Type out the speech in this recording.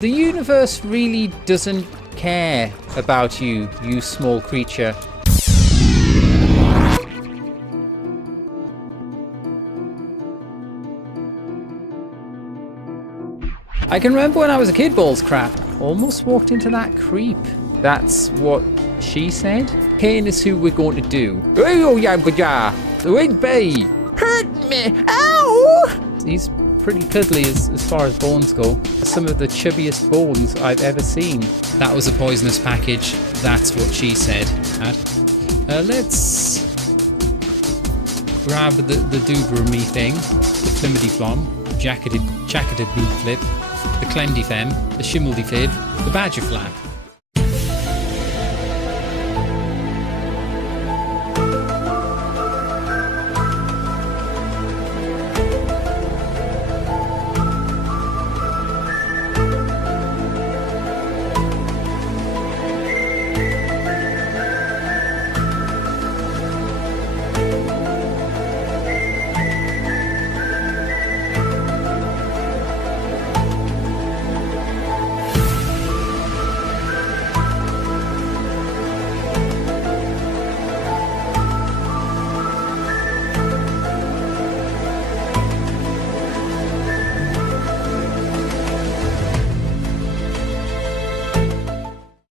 The universe really doesn't care about you, you small creature. I can remember when I was a kid, balls crap. Almost walked into that creep. That's what she said. Kane is who we're going to do. Oh yeah, but yeah. The Wig Bay. Hurt me. Ow! He's pretty cuddly as far as bones go. Some of the chubbiest bones I've ever seen. That was a poisonous package. That's what she said. Let's grab the Dubra me thing. The Flimity Flom. Jacketed meat flip. The Clendy Fem. The Shimmeldy Fib. The Badger Flap.